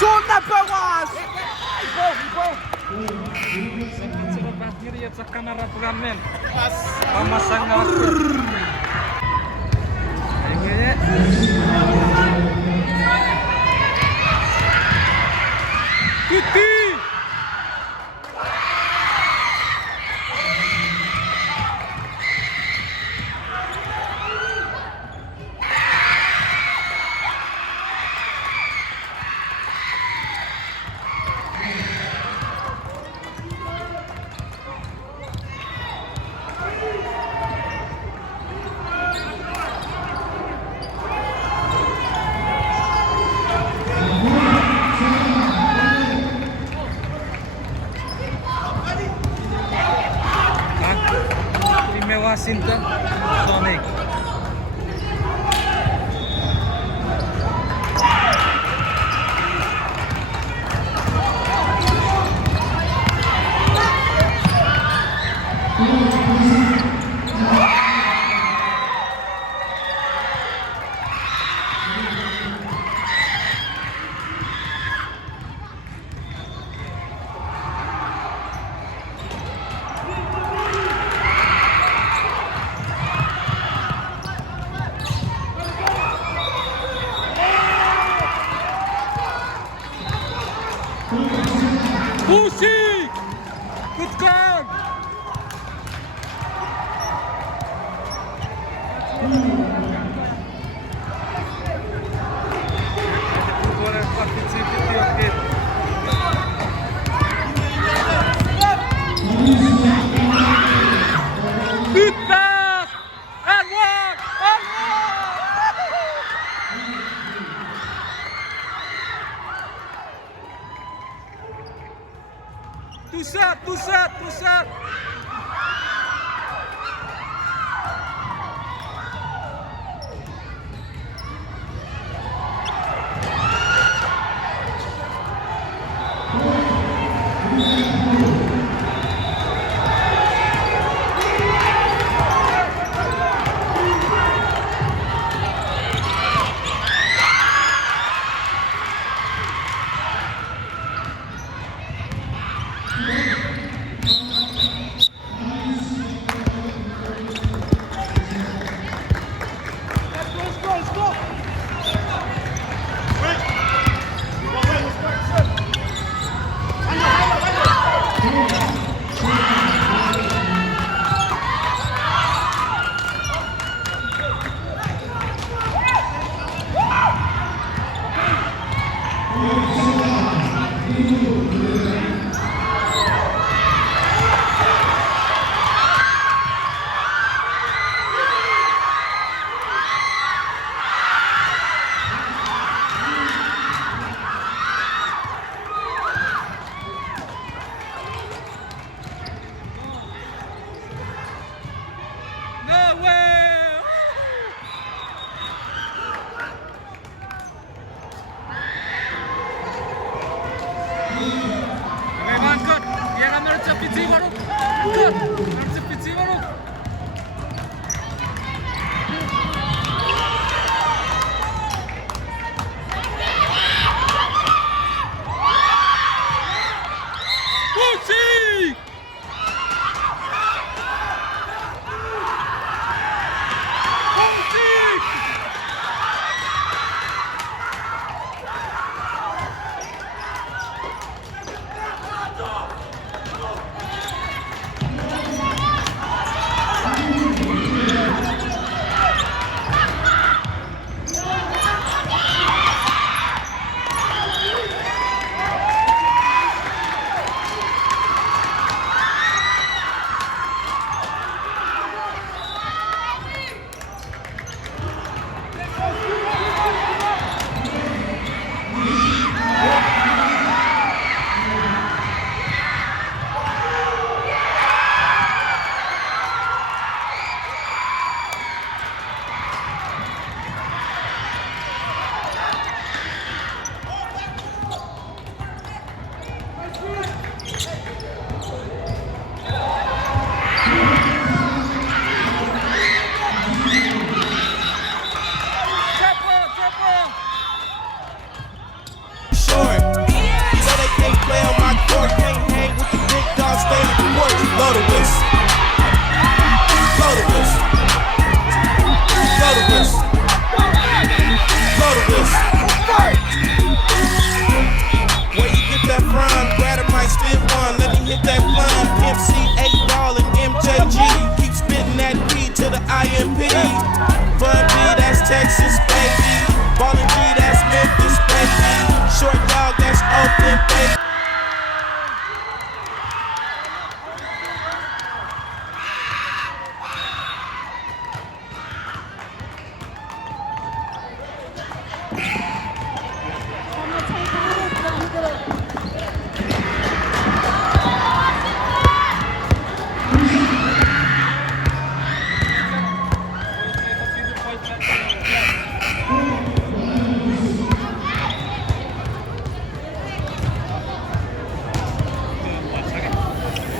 Shoot number one! Washington Sonic. Pushing! Good call! Good pass! And one! And one! Two shot! Blow the whistle. Blow the whistle. Blow the whistle. Blow the whistle. Where you get that from? Grab a mic, spit one. Let me hit that fun. Pimp C, 8 Ball, and MJG. Keep spitting that P to the IMP. Bun B, that's Texas, baby. Ballin' G, that's Memphis, baby. Short dog, that's Oakland, baby.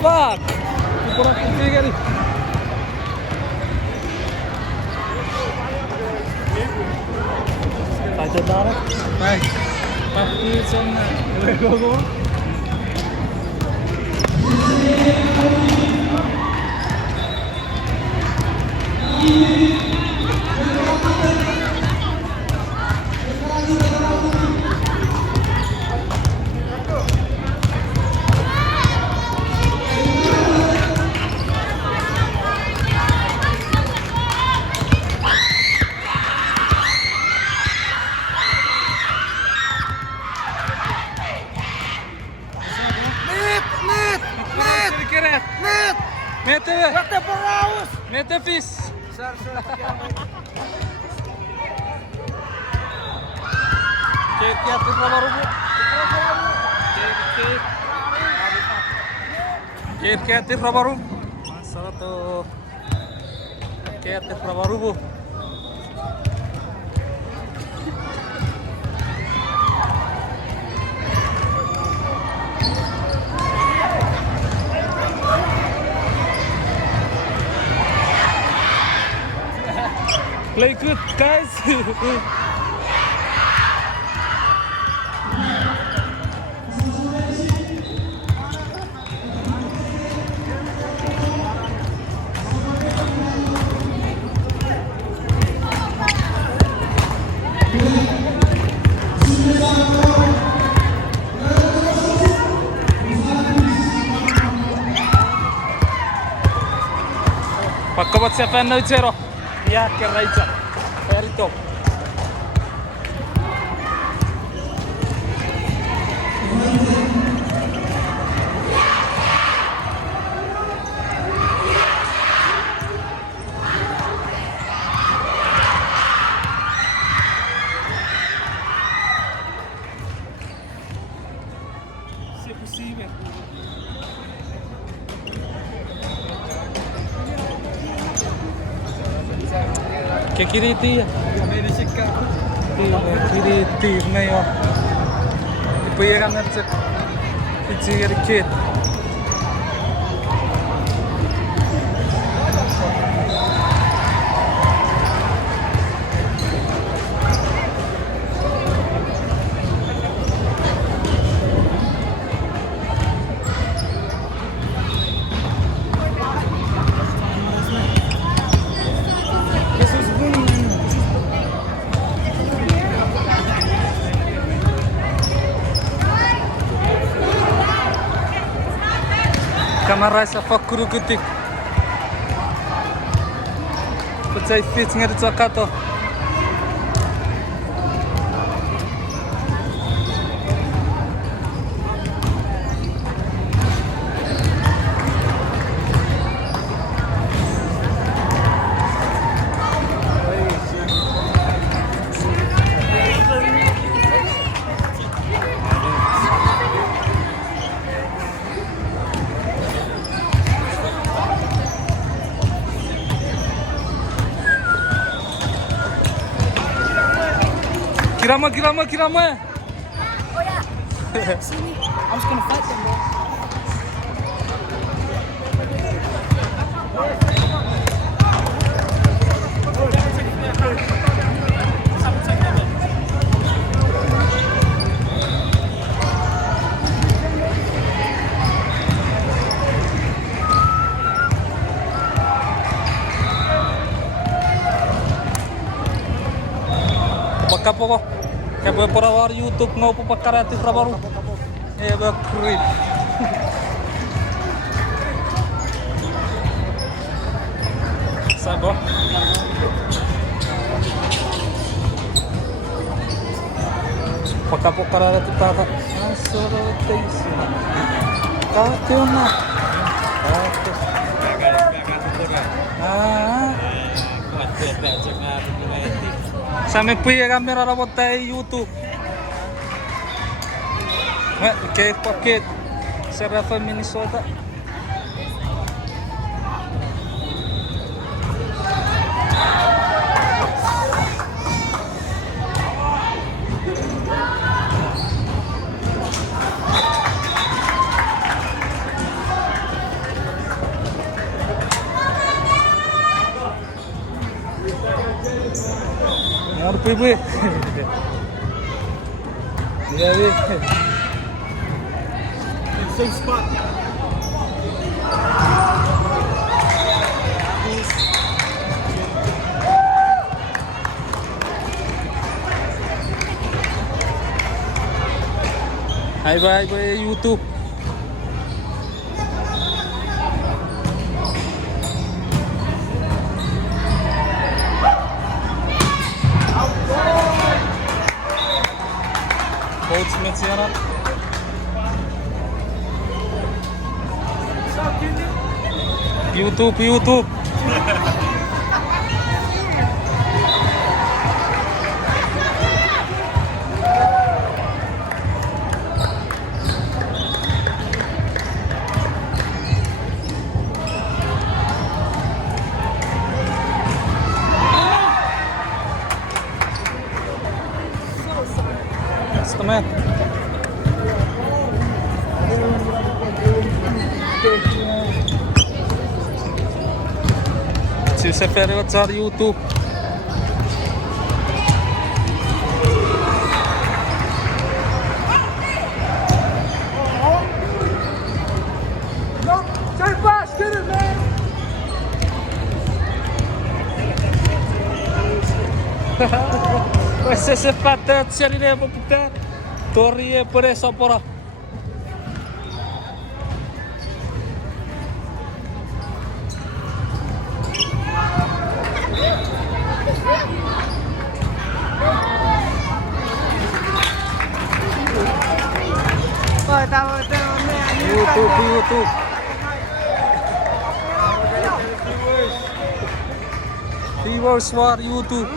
Fuck! Kurang putih kali. Pakai darat. Baik. Pakai sana. Go. Mete fish. Kete berapa rubu? Kete berapa rubu? Masalah tuh. Kete berapa rubu? Play good, guys. Pakkavat se fänna zero. Jääkkeen raitsa. Very top. Se possível. Che kiriti? Amerika. Kiriti na yun. Ipayagan na sa kit. Kamera sa fakuru kutik. Pecah fit ngeri cakato. Kirama. Oh yeah. See me? I was gonna fight them, bro. Kapoko. Kapo para war YouTube ngopo pakarati prabaru. Bakri. Sabo. Pakapo karati tata. Soro teisi. Kateuna. Sampai punya kamera robot dari YouTube. Kayak paket Serafa Minnesota. Ibu. Iya, Same spot. Hai bye YouTube. Coach Metsiara. YouTube. Setengah. Si se ferma cari YouTube. Se fatta c'arrivo puttana. Torri e per essa porra. YouTube. Viewers war YouTube.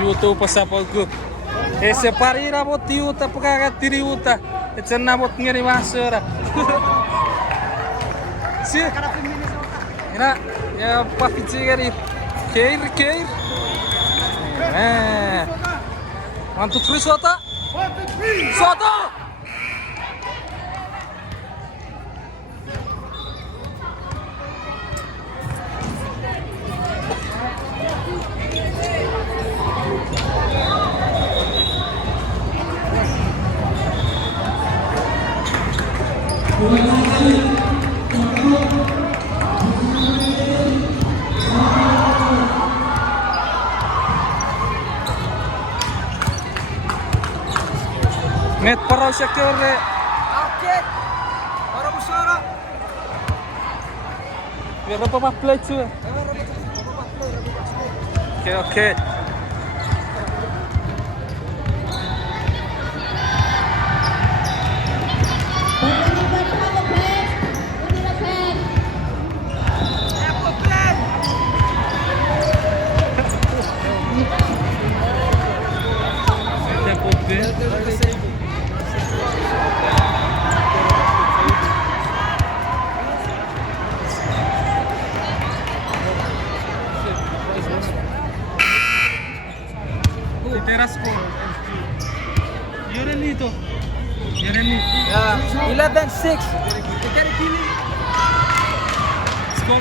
YouTube pasapal group. Se parira bot yuta pakaga tiriuta. Cenna bot ngeri masura. Si. Ina ya pafici gari. Keir. One, two, three, Sota. Sota. Met parau sekore. Update. Orang musara. Biar apa play tu? Okay. bench 6. Let's go.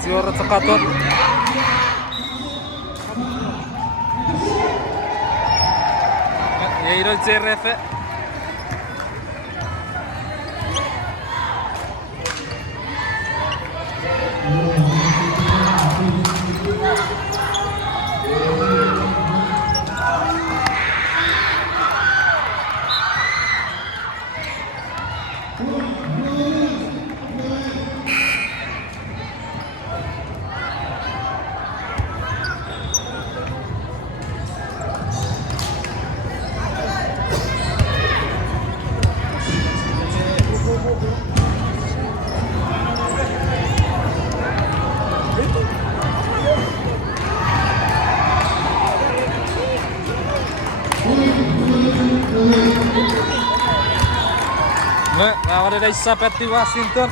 Fitzgerald تقاطر ييرو تيرفه Lawan dari Sapeti Washington.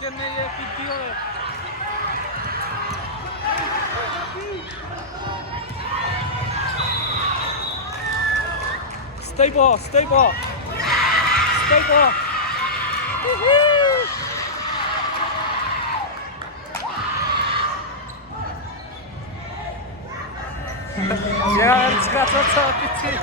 kenne ye video. Stay ball, stay ball. Stay ball. Woohoo! Ja, het gaat wat zo pittig.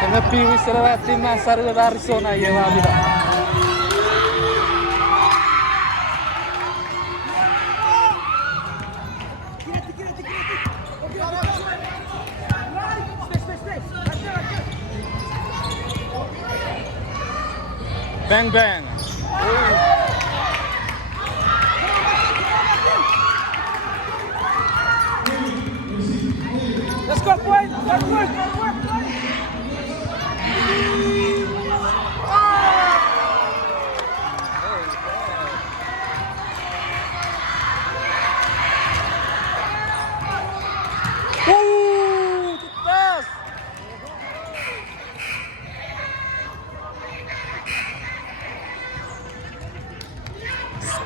Kena piwis lewat tim Masar dari Arizona ya Wabida. Bang bang. Let's go, boy. Let's work.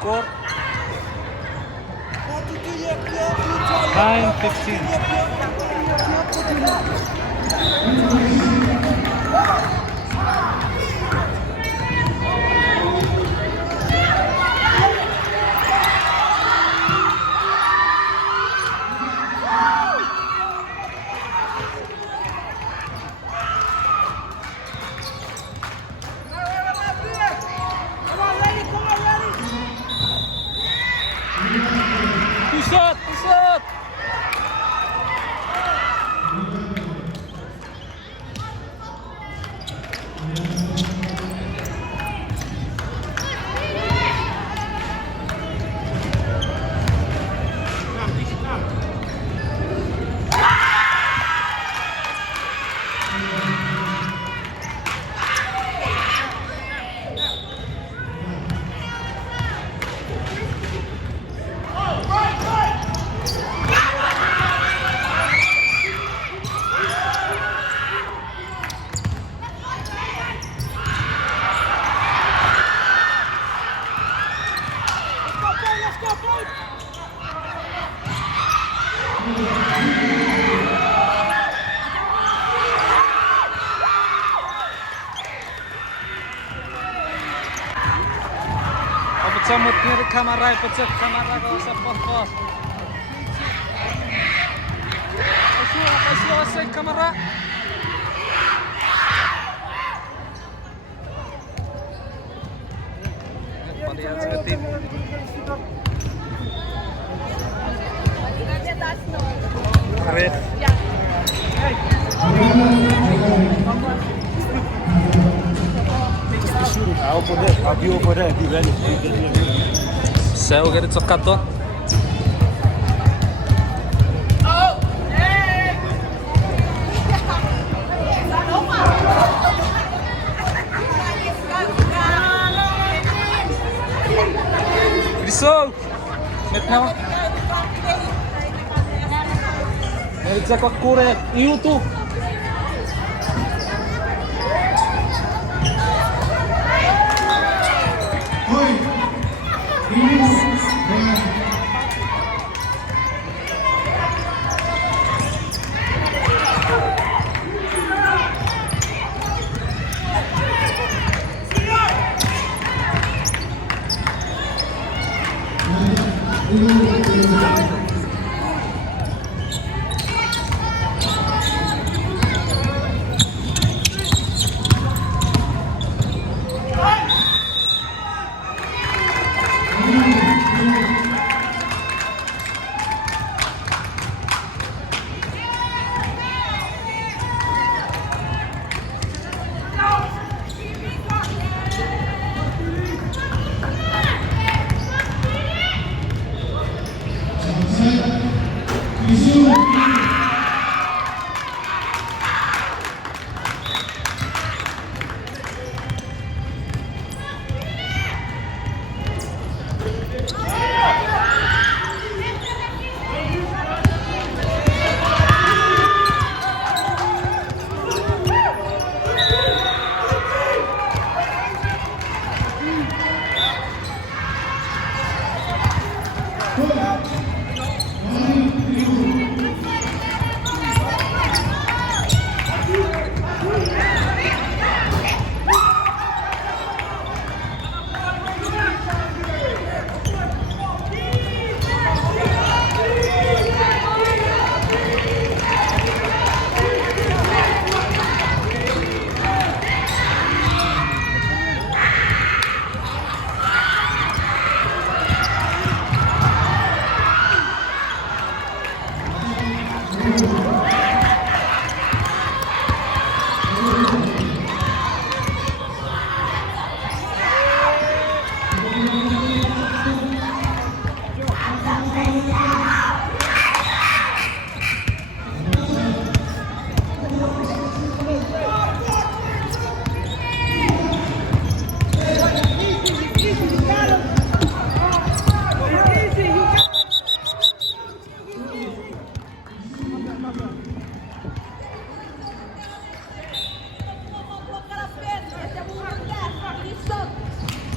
Score 9-15. Pusat. Samutnya di kamera, pecet kamera kalau usah pos. Apa sih kamera? Palihan seketim. Arif. Saya udah dicekat tuh. Risau, net nama. Dari cek kure YouTube.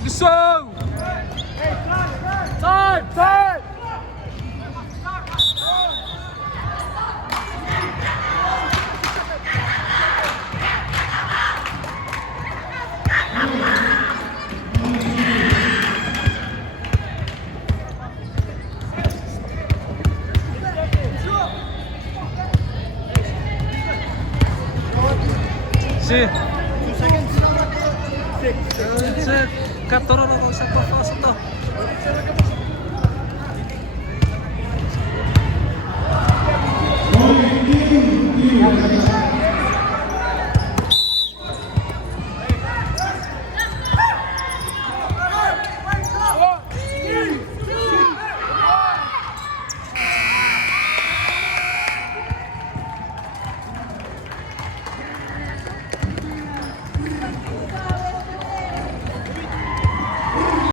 Isso! Time! Time! Sì.